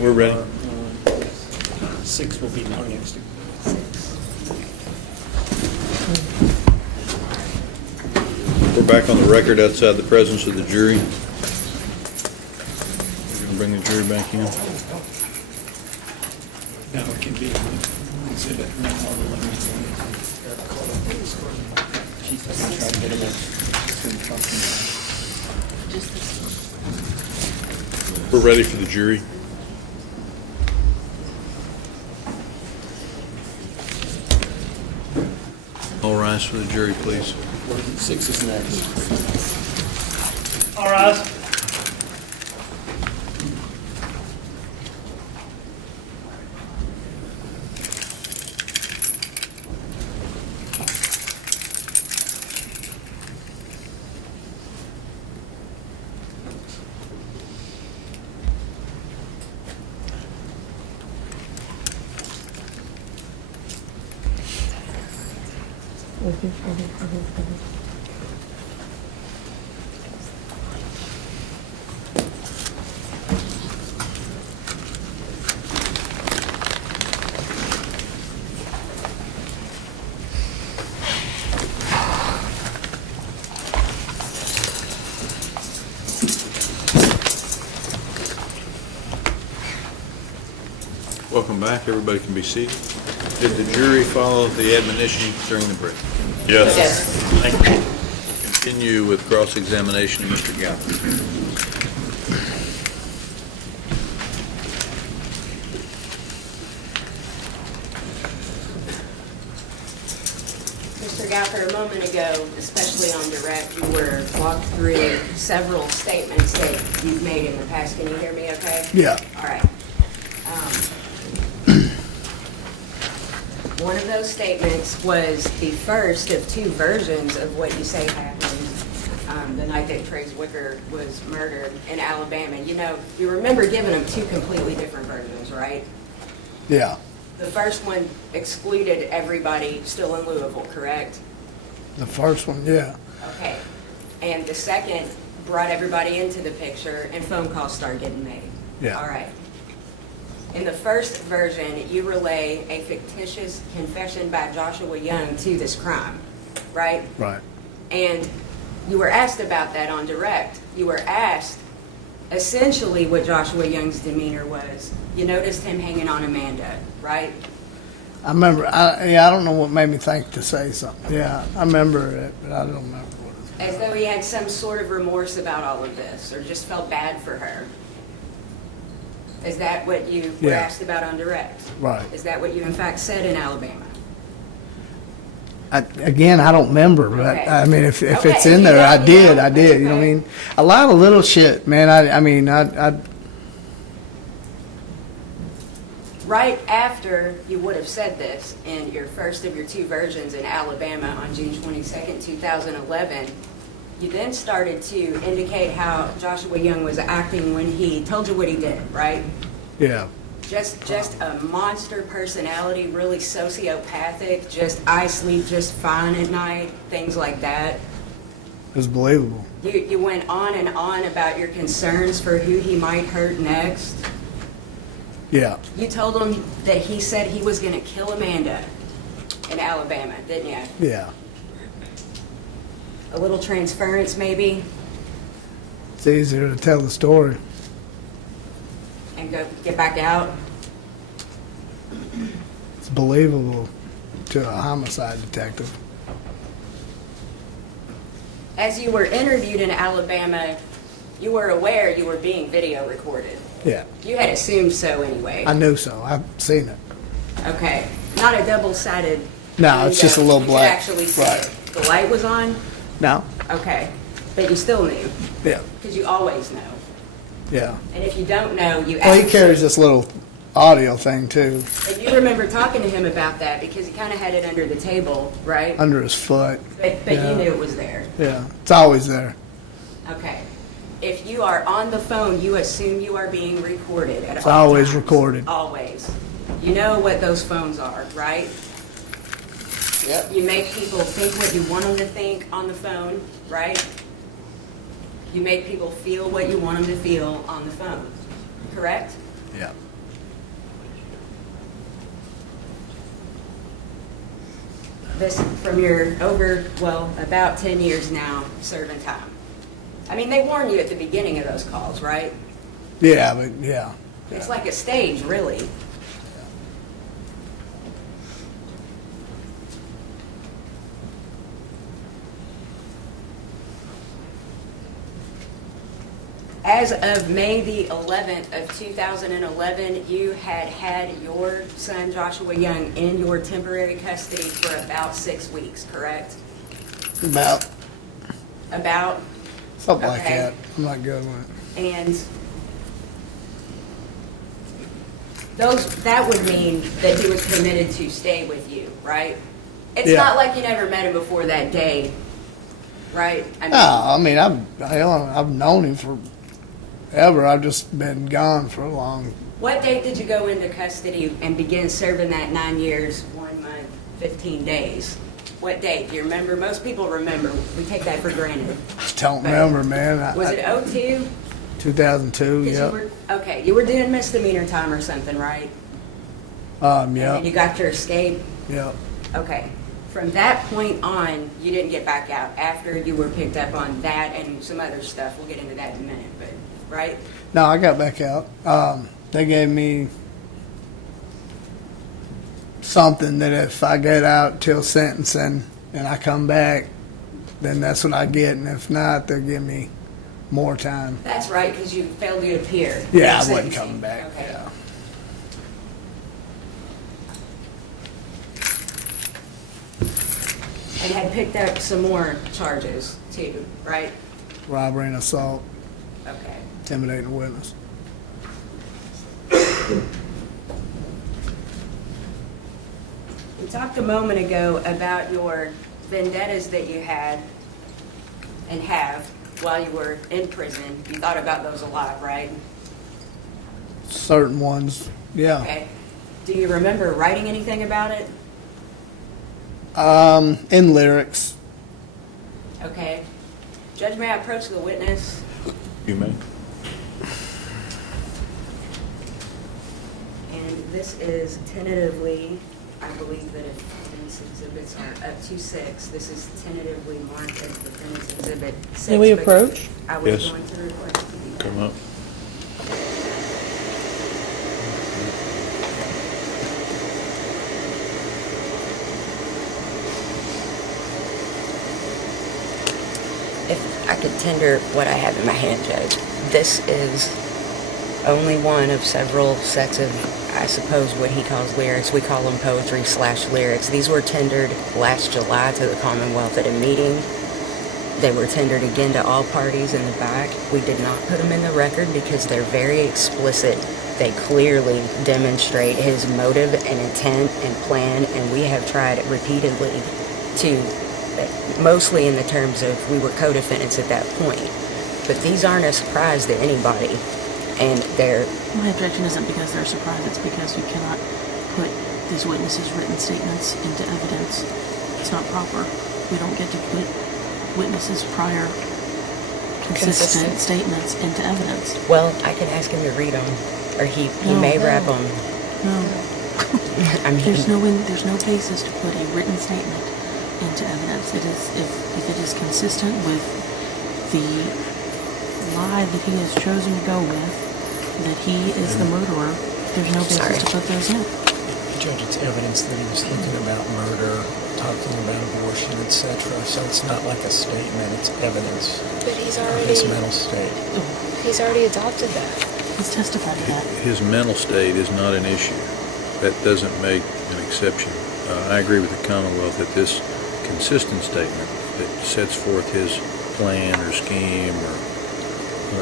We're ready. 6 will be our next. We're back on the record outside the presence of the jury. We're going to bring the jury back in. Now it can be exhibit. She's going to try to get him We're ready for the jury. All rise for the jury, please. 6 is next. All rise. Welcome back. Everybody can be seated. Did the jury follow the admonition during the break? Yes. Thank you. Continue with cross-examination of Mr. Galvin. Mr. Gaffer, a moment ago, especially on direct, you were walked through several statements that you've made in the past. Can you hear me okay? Yeah. All right. One of those statements was the first of two versions of what you say happened the night that Trace Wicker was murdered in Alabama. You know, you remember giving them two completely different versions, right? Yeah. The first one excluded everybody still in Louisville, correct? The first one, yeah. Okay. And the second brought everybody into the picture and phone calls started getting made. Yeah. All right. In the first version, you relay a fictitious confession by Joshua Young to this crime, right? Right. And you were asked about that on direct. You were asked essentially what Joshua Young's demeanor was. You noticed him hanging on Amanda, right? I remember, I don't know what made me think to say something. Yeah, I remember it, but I don't remember what it was. As though he had some sort of remorse about all of this or just felt bad for her. Is that what you were Yeah. asked about on direct? Right. Is that what you in fact said in Alabama? Again, I don't remember, but Okay. I mean, if Okay, it's if in you there, I don't, you did, don't. I did, you know what I Okay. mean? A lot of little shit, man, I Right after you would have said this in your first of your two versions in Alabama on June 22nd, 2011, you then started to indicate how Joshua Young was acting when he told you what he did, right? yeah, Just a monster personality, really sociopathic, just I sleep just fine at night, things like that. it was believable. You went on and on about your concerns for who he might hurt next. Yeah, You told him that he said he was going to kill Amanda in Alabama, didn't you? yeah. A little transference, maybe, It's easier to tell the story. and go get back out. It's believable to a homicide detective. As you were interviewed in Alabama, you were aware you were being video recorded. Yeah, You had assumed so anyway. I knew so. I've seen it. Okay, not a double-sided. No, it's just a window. little You could black. actually see Right. it. The light was on. No? Okay, but you still knew Yeah, because you always know. yeah. And if you don't know, you. Well, he ask. carries this little audio thing too, And you remember talking to him about that because he kind of had it under the table, right? under his foot. But yeah. you knew it was there. Yeah, it's always there. Okay. If you are on the phone, you assume you are being recorded at It's all always times. recorded. Always. You know what those phones are, right? Yep. You make people think what you want them to think on the phone, right? You make people feel what you want them to feel on the phone, correct? Yeah. this, from your about 10 years now serving time. I mean, they warn you at the beginning of those calls, right? Yeah, but yeah. It's like a stage, really. As of May the 11th of 2011, you had your son Joshua Young in your temporary custody for about 6 weeks, correct? About About, something like Okay. that. I'm not good with it. and that would mean that he was permitted to stay with you, right? It's Yeah. not like you never met him before that day, right? No, I mean, I've known him forever. I've just been gone for a long. What date did you go into custody and begin serving that 9 years, 1 month, 15 days? What date? Do you remember? Most people remember. We take that for granted. Don't remember, man. Was it 02? 2002? 'Cause Yep. Okay, you were doing misdemeanor time or something, right? And Yep. you got your escape? Yep. Okay. From that point on, you didn't get back out after you were picked up on that and some other stuff. We'll get into that in a minute, but, right? No, I got back out. They gave me something that if I get out till sentencing and I come back, then that's what I get, and if not, they'll give me more time. That's right, because you failed to appear. Yeah, I in wasn't sentencing. coming back. Okay. Yeah. And had picked up some more charges too, right? Robbery and assault, Okay. intimidating a witness. We talked a moment ago about your vendettas that you had and have while you were in prison. You thought about those a lot, right? Certain ones, yeah. Okay. Do you remember writing anything about it? In lyrics. Okay. Judge, may I approach the witness? You may. And this is tentatively, I believe that if these exhibits are up to 6, this is tentatively marked as Defendant's Exhibit 6. May we but approach? I was Yes. going to request to be Come up. If I could tender what I have in my hand, Judge. This is only one of several sets of, I suppose, what he calls lyrics. We call them poetry/lyrics. These were tendered last July to the Commonwealth at a meeting. They were tendered again to all parties in the back. We did not put them in the record because they're very explicit. They clearly demonstrate his motive and intent and plan, and we have tried repeatedly to, mostly in the terms of we were co-defendants at that point. But these aren't a surprise to anybody, and they're, My objection isn't because they're surprised, it's because you cannot put these witnesses' written statements into evidence. It's not proper. We don't get to put witnesses' prior consistent statements into evidence. well, I can ask him to read them, or he No. may rap them. No, I mean, there's no basis to put a written statement into evidence. It is, if it is consistent with the lie that he has chosen to go with, that he is the murderer, there's no Sorry. basis to put those in. Judge, it's evidence that he was thinking about murder, talking about abortion, etc. So it's not like a statement, it's evidence But he's of his already mental state. he's already adopted that. He's testified to that. His mental state is not an issue. That doesn't make an exception. I agree with the Commonwealth that this consistent statement that sets forth his plan or scheme or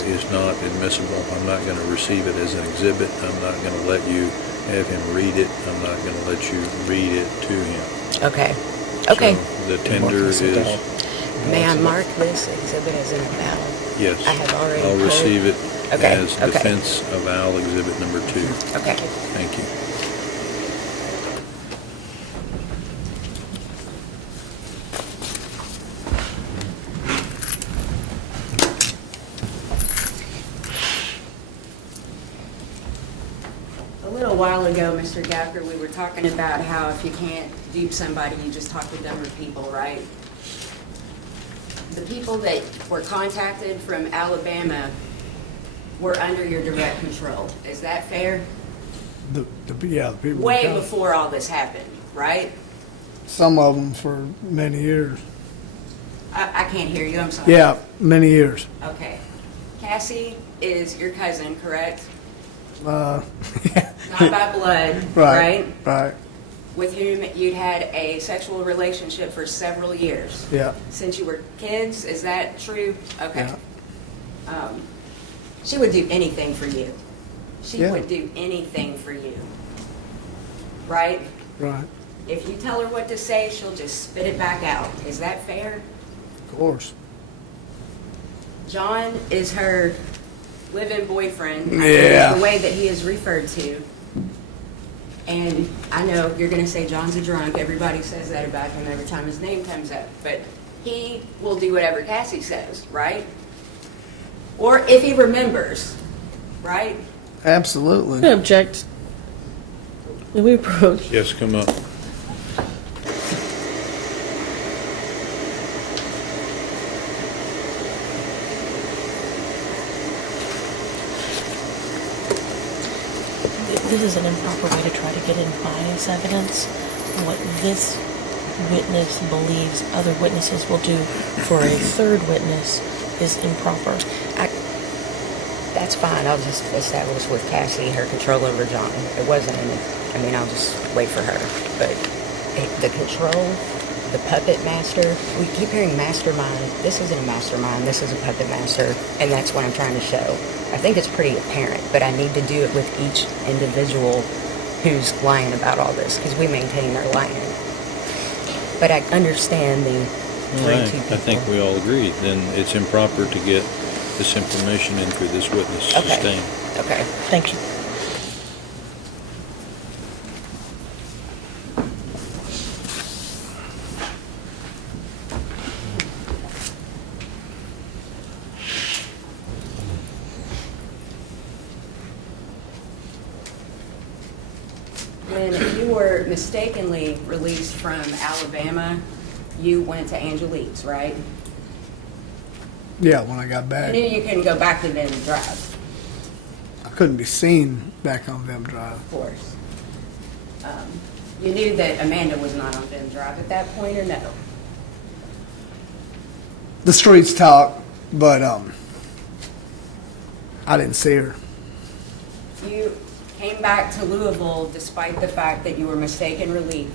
is not admissible. I'm not going to receive it as an exhibit. I'm not going to let you have him read it. I'm not going to let you read it to him. okay. Okay. So the tender Mark this is, adult. May I mark this exhibit as an avowal? yes. I have already I'll put- receive it Okay, as okay. defense avowal exhibit number 2. Okay. Thank you. A little while ago, Mr. Gacker, we were talking about how if you can't dupe somebody, you just talk to dumber people, right? The people that were contacted from Alabama were under your direct control. Is that fair? The people. Way come. before all this happened, right? Some of them for many years. I can't hear you, I'm sorry. Yeah, many years. Okay. Cassie is your cousin, correct? Yeah. Not by blood, right? Right. With whom you'd had a sexual relationship for several years. Yeah. Since you were kids, is that true? Okay. Yeah. She would do anything for you. She Yeah. would do anything for you. Right? Right. If you tell her what to say, she'll just spit it back out. Is that fair? Of course. John is her live-in boyfriend. I think Yeah. is the way that he is referred to. And I know you're going to say John's a drunk. Everybody says that about him every time his name comes up. But he will do whatever Cassie says, right? Or if he remembers, right? Absolutely. I object. May we approach? Yes, come up. This is an improper way to try to get in bias evidence. What this witness believes other witnesses will do for a third witness is improper. That's fine. I'll just establish with Cassie her control over John. It wasn't any, I mean, I'll just wait for her. But the control, the puppet master, we keep hearing mastermind. This isn't a mastermind. This is a puppet master. And that's what I'm trying to show. I think it's pretty apparent, but I need to do it with each individual who's lying about all this because we maintain their lying. But I understand the Right. two people. I think we all agree. Then it's improper to get this information in through this witness Okay. sustained. Okay. Thank you. When you were mistakenly released from Alabama, you went to Angelique's, right? Yeah, when I got You back, knew you couldn't go back to Vim Drive, I couldn't be seen back on Vim Drive. of course. You knew that Amanda was not on Vim Drive at that point, or no? The streets talk, but I didn't see her. You came back to Louisville despite the fact that you were mistakenly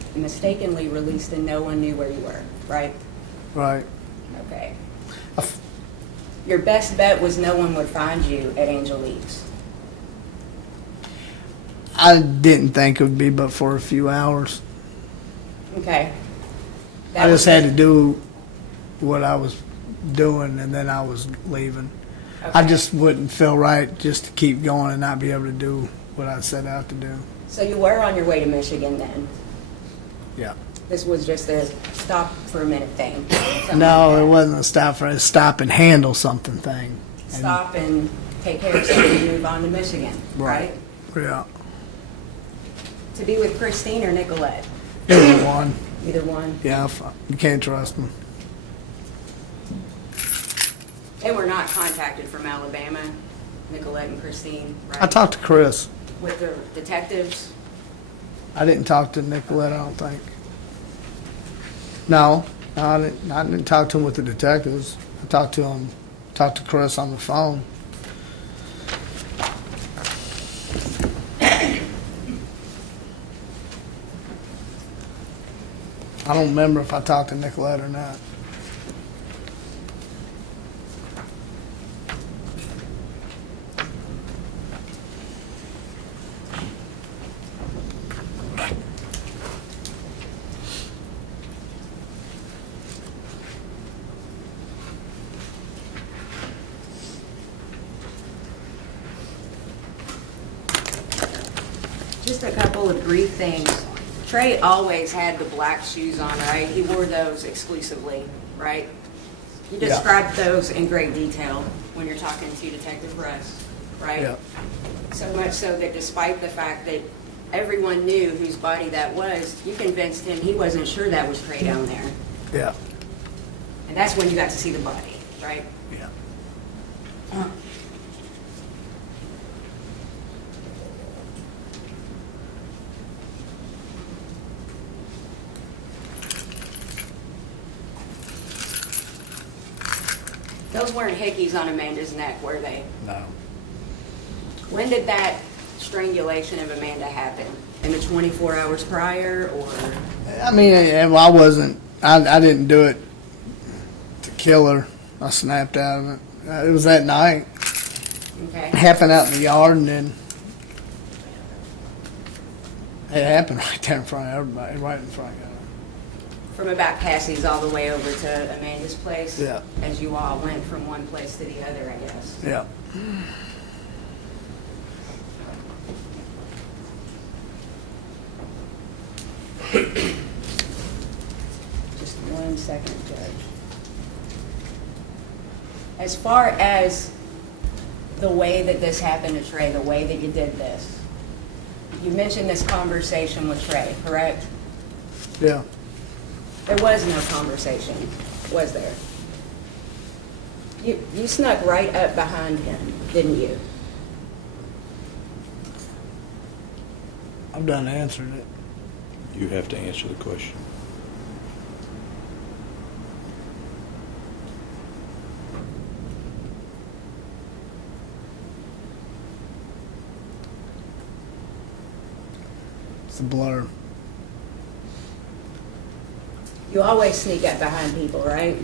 released and no one knew where you were, right? Right. Okay. I f- Your best bet was no one would find you at Angelique's. I didn't think it would be but for a few hours. Okay. I just had to do what I was doing and then I was leaving. I Okay. just wouldn't feel right just to keep going and not be able to do what I set out to do. So you were on your way to Michigan then? Yeah. This was just a stop for a minute thing? something No, like it that. wasn't a stop for a stop and handle something thing. And- Stop and take care of something and move on to Michigan, right? Yeah. To be with Christine or Nicolette? Either one. Either one. Yeah, you can't trust them. They were not contacted from Alabama, Nicolette and Christine, right? I talked to Chris. With the detectives? I didn't talk to Nicolette, I don't think. No, I didn't talk to him with the detectives. I talked to Chris on the phone. I don't remember if I talked to Nicolette or not. Just a couple of brief things. Trey always had the black shoes on, right? He wore those exclusively, right? You Yeah. described those in great detail when you're talking to Detective Russ, right? Yeah. So much so that despite the fact that everyone knew whose body that was, you convinced him he wasn't sure that was Trey down there. Yeah, And that's when you got to see the body, right? yeah. Those weren't hickeys on Amanda's neck, were they? No. When did that strangulation of Amanda happen? In the 24 hours prior, or? I mean, I wasn't, I didn't do it to kill her. I snapped out of it. It was that night. Okay. Happened out in the yard, and then it happened right there in front of everybody, right in front of her. From about Cassie's all the way over to Amanda's place? Yeah. As you all went from one place to the other, I guess? Yeah. Just 1 second, Judge. As far as the way that this happened to Trey, the way that you did this, you mentioned this conversation with Trey, correct? Yeah. There was no conversation, was there? You snuck right up behind him, didn't you? I've done answered it. You have to answer the question. It's a blur. You always sneak up behind people, right?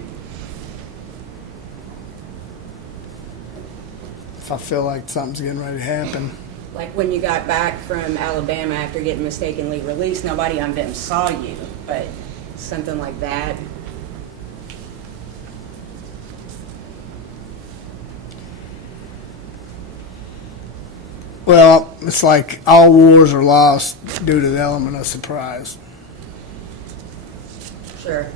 If I feel like something's getting ready to happen. Like when you got back from Alabama after getting mistakenly released, nobody on them saw you, but something like that. Well, it's like all wars are lost due to the element of surprise. Sure.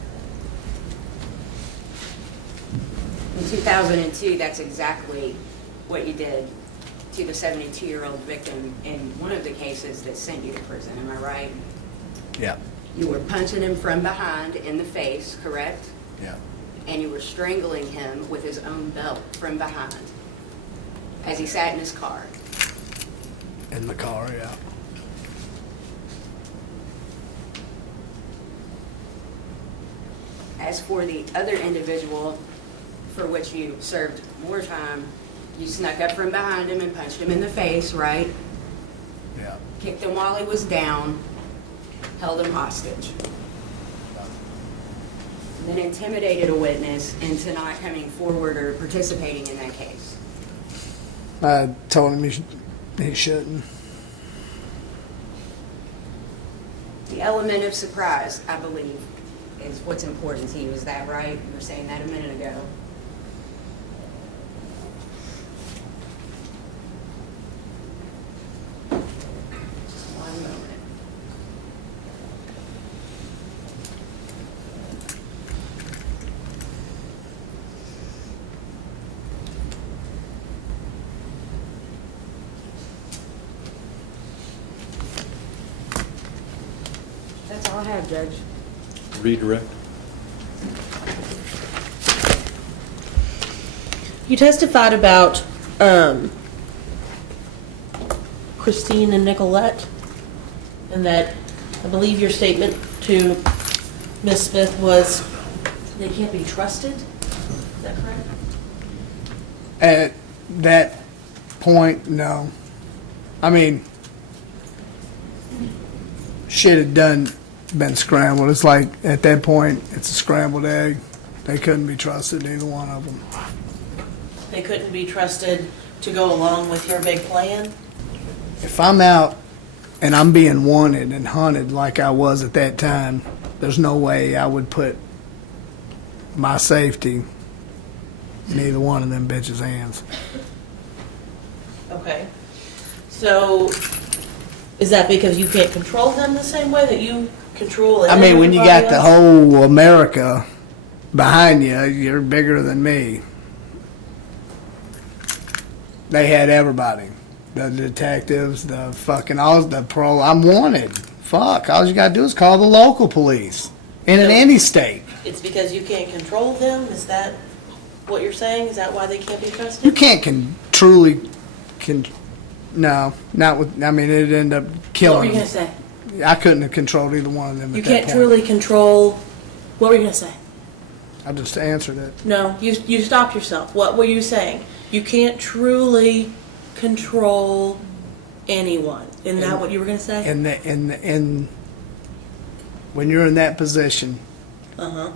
In 2002, that's exactly what you did to the 72-year-old victim in one of the cases that sent you to prison, am I right? Yeah. You were punching him from behind in the face, correct? Yeah. And you were strangling him with his own belt from behind as he sat in his car. In the car, yeah. As for the other individual for which you served more time, you snuck up from behind him and punched him in the face, right? Yeah. Kicked him while he was down, held him hostage. And then intimidated a witness into not coming forward or participating in that case. I told him he shouldn't. The element of surprise, I believe, is what's important to you. Is that right? You were saying that a minute ago. Just 1 moment. That's all I have, Judge. Redirect. You testified about Christine and Nicolette, and that I believe your statement to Ms. Smith was they can't be trusted. Is that correct? At that point, no. I mean, shit had been scrambled. It's like, at that point, it's a scrambled egg. They couldn't be trusted, neither one of them. They couldn't be trusted to go along with your big plan? If I'm out and I'm being wanted and hunted like I was at that time, there's no way I would put my safety in either one of them bitches' hands. Okay. So, is that because you can't control them the same way that you control I mean, when you got everybody the else? whole America behind you, you're bigger than me. They had everybody. the detectives, the fucking all the pro. I'm wanted. Fuck. All you gotta do is call the local police in any state. It's because you can't control them? Is that what you're saying? Is that why they can't be trusted? You can't truly no, not with. I mean, it'd end up What were killing you gonna them. say? I couldn't have controlled either one of them. You at that can't point. truly control, what were you gonna say? I just answered it. No, you stopped yourself. What were you saying? You can't truly control anyone. Isn't that what you were gonna say? In when you're in that position, Uh-huh.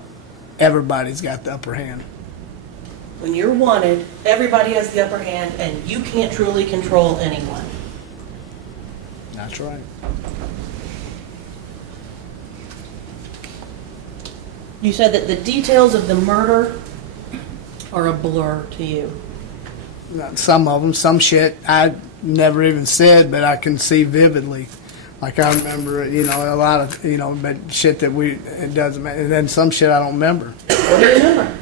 everybody's got the upper hand. When you're wanted, everybody has the upper hand, and you can't truly control anyone. That's right. You said that the details of the murder are a blur to you. Not some of them, some shit I never even said, but I can see vividly. Like I remember, a lot of, but shit that it doesn't matter. And then some shit I don't remember. What do you remember?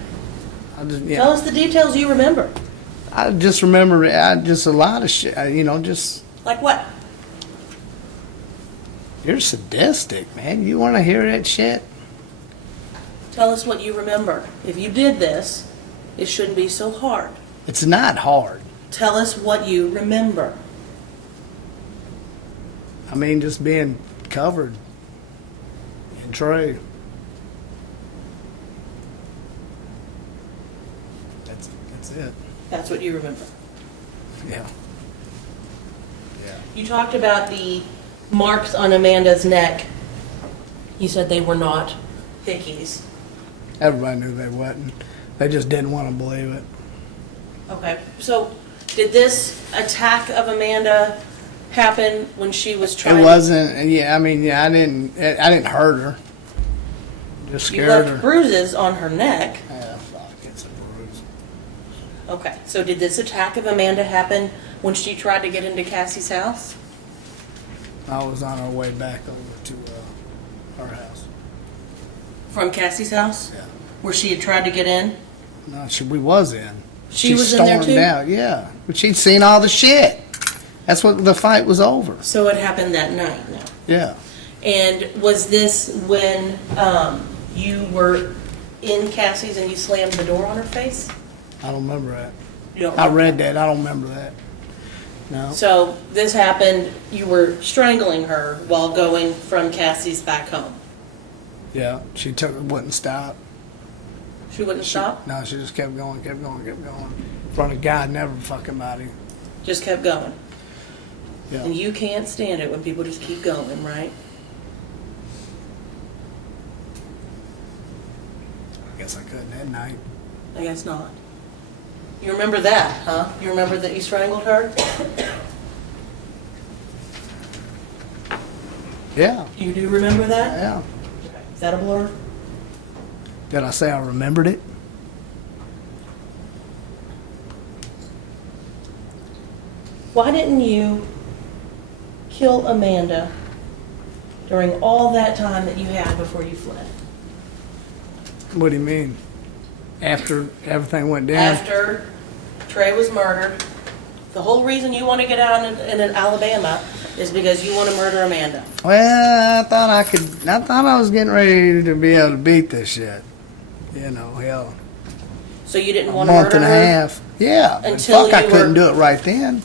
I just, Tell us the details you remember. I just remember, just a lot of shit. Just Like what? you're sadistic, man. You want to hear that shit? Tell us what you remember. If you did this, it shouldn't be so hard. It's not hard. Tell us what you remember. I mean, just being covered in tray. That's it. That's what you remember. Yeah. You talked about the marks on Amanda's neck. You said they were not hickeys. Everybody knew they wasn't. They just didn't want to believe it. Okay, so did this attack of Amanda happen when she was trying? It wasn't. Yeah, I mean, yeah, I didn't hurt her. Just You scared left her. bruises on her neck. Yeah, fuck, it's a bruise. Okay, so did this attack of Amanda happen when she tried to get into Cassie's house? I was on our way back over to our house. From Cassie's house? Yeah. Where she had tried to get in? No, we was in. She was in there stormed too? out, yeah. But she'd seen all the shit. That's what the fight was over. So it happened that night now. Yeah. And was this when you were in Cassie's and you slammed the door on her face? I don't remember that. You don't I remember read that. I don't remember that. No. So this happened, you were strangling her while going from Cassie's back home. Yeah. She wouldn't stop. She wouldn't stop? No, she just kept going, kept going, kept going. In front of God, never fucking body. Just kept going. Yeah. And you can't stand it when people just keep going, right? I guess I couldn't that night. I guess not. You remember that, huh? You remember that you strangled her? Yeah. You do remember that? Yeah. Is that a blur? Did I say I remembered it? Why didn't you kill Amanda during all that time that you had before you fled? What do you mean? After everything went down? After Trey was murdered, the whole reason you want to get out in Alabama is because you want to murder Amanda. Well, I thought I was getting ready to be able to beat this shit. Hell, So you didn't a want to month murder and a her? half. Yeah, but Until fuck, I you couldn't were- do it right then.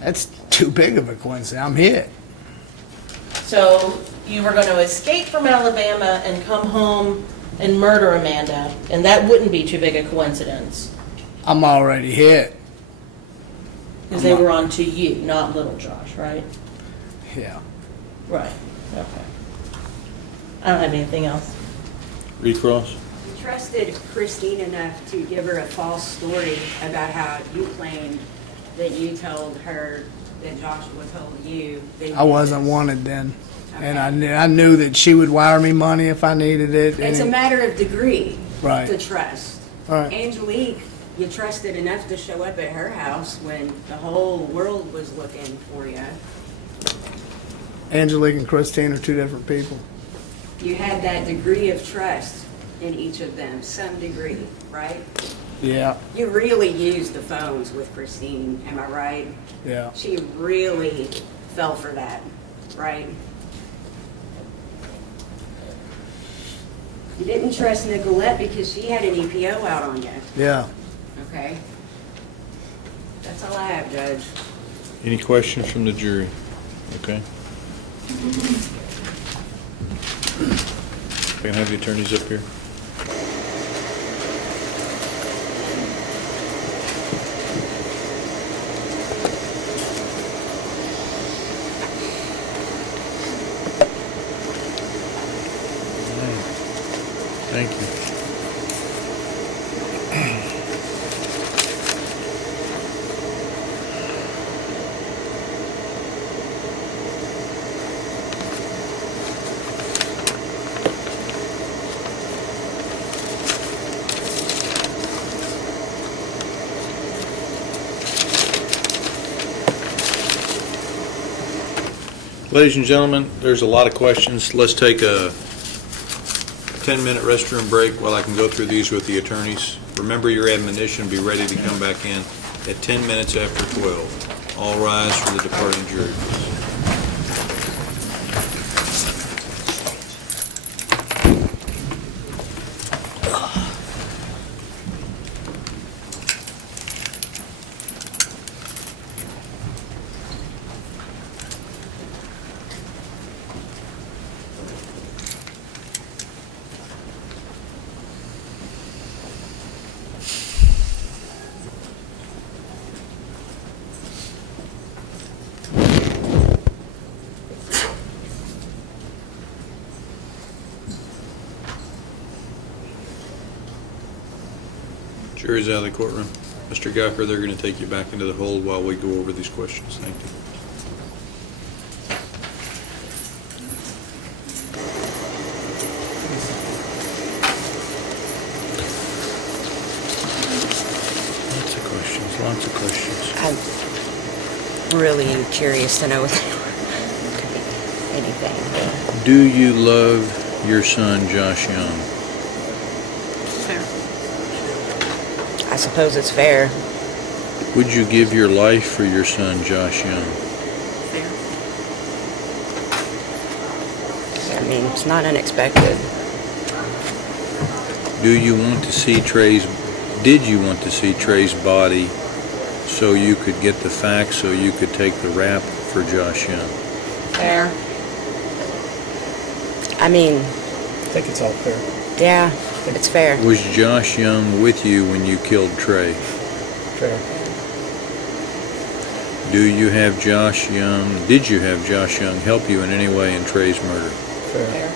That's too big of a coincidence. I'm hit. So you were going to escape from Alabama and come home and murder Amanda, and that wouldn't be too big a coincidence I'm already hit. because they were on to you, not little Josh, right? Yeah. Right. Okay. I don't have anything else. Recross? You trusted Christine enough to give her a false story about how you claimed that you told her that Joshua told you that I wasn't wanted then. And I knew that she would wire me money if I needed it. It's a and- matter of degree Right. to trust. Right. Angelique, you trusted enough to show up at her house when the whole world was looking for you. Angelique and Christine are two different people. You had that degree of trust. in each of them, some degree, right? Yeah, You really used the phones with Christine, am I right? yeah. She really fell for that, right? You didn't trust Nicolette because she had an EPO out on you, Yeah. okay? That's all I have, Judge. Any questions from the jury? Okay. Can I have the attorneys up here? Thank you. Ladies and gentlemen, there's a lot of questions. Let's take a 10-minute restroom break while I can go through these with the attorneys. Remember your admonition, be ready to come back in at 10 minutes after 12. All rise for the departing jury. Jury's out of the courtroom. Mr. Geifer, they're going to take you back into the hold while we go over these questions. Thank you. Lots of questions, lots of questions. I'm really curious to know what they were. Could be anything. Do you love your son, Josh Young? Fair. I suppose it's fair. Would you give your life for your son, Josh Young? Fair. I mean, it's not unexpected. Do you want to see did you want to see Trey's body so you could get the facts, so you could take the rap for Josh Young? Fair. I mean, I think it's all fair. yeah, it's fair. Was Josh Young with you when you killed Trey? Fair. Did you have Josh Young help you in any way in Trey's murder? Fair.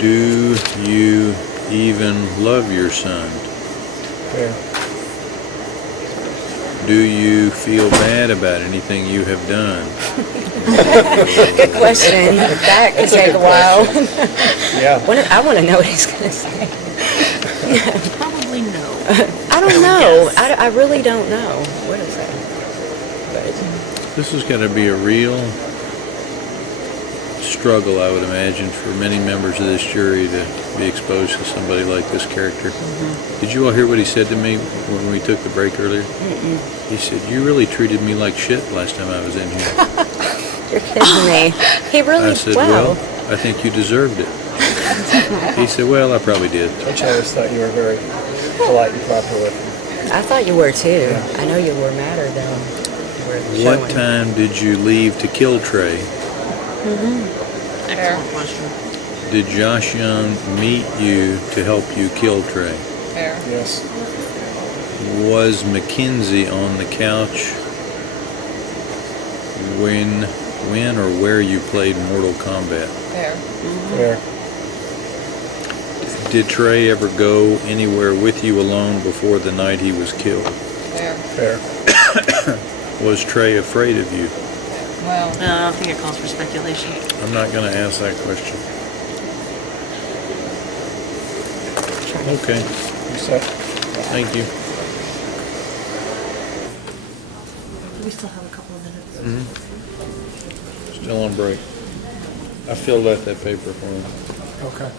Do you even love your son? Fair. Do you feel bad about anything you have done? Good question. That could take a while. Yeah. I want to know what he's going to say. Probably no. I don't know. I really don't know. What is that? This is going to be a real struggle, I would imagine, for many members of this jury to be exposed to somebody like this character. Mm-hmm. Did you all hear what he said to me when we took the break earlier? He said, "You really treated me like shit last time I was in here." You're kidding me. He really, I said, wow. "Well, I think you deserved it." He said, "Well, I probably did." Coach, I always thought you were very polite and proper with him. I thought you were too. I know you were madder than you were showing. What time did you leave to kill Trey? Excellent question. Did Josh Young meet you to help you kill Trey? Yes. Was Mackenzie on the couch when or where you played Mortal Kombat? Fair. Did Trey ever go anywhere with you alone before the night he was killed? Fair. Was Trey afraid of you? I think it calls for speculation. I'm not going to ask that question. Okay, You set? thank you. We still have a couple of minutes. Still on break. I filled out that paper for him. Okay.